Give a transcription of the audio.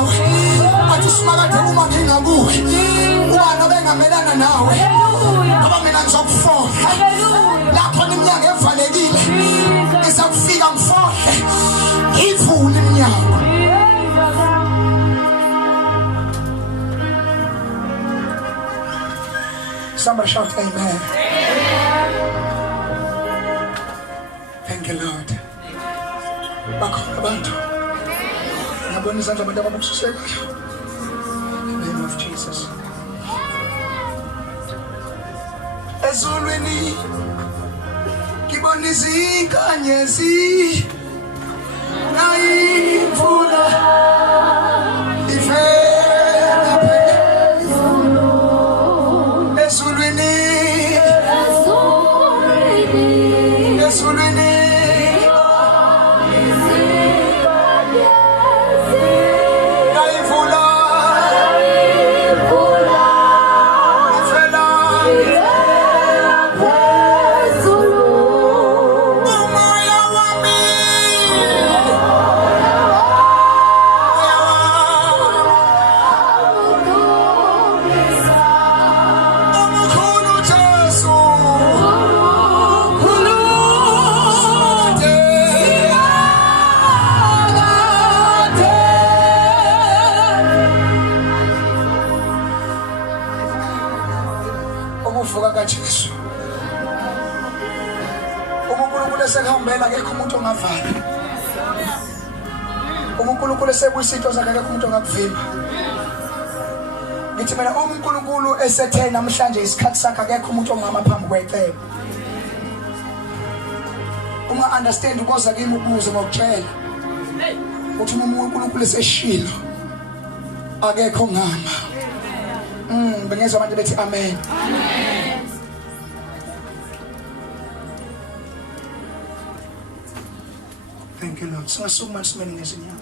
nawe athi simakade uma ngingakuwe ubani obengamelana nawe ngoba mina ngizokufohla lapho iminyango evalekile ngizakufika ngifohle ngivule iminyango. Somebody shout amen. Thank you, Lord. Bakhona abantu ngabona izandla abantu ababususekayo. In the name of Jesus. Ezulwini ngibona izinkanyezi nayimvula ivela phezulu. Ezulwini ukuvuka kaJesu uNkulunkulu esekuhambela akekho umuntu ongavala. uNkulunkulu esebuyisa into zakhe akekho umuntu ongakuvimba. Ngithi mina uNkulunkulu esethe namhlanje isikhathi sakhe akekho umuntu ongama phambi kwecebo. Uma understand ukoza kimi ubuze ngokutshela uthi uma uNkulunkulu eseshilo akekho ongama. Bengezwe abantu bethi amen. Amen. Thank you, Lord. Singasukuma simene ngezinyawo.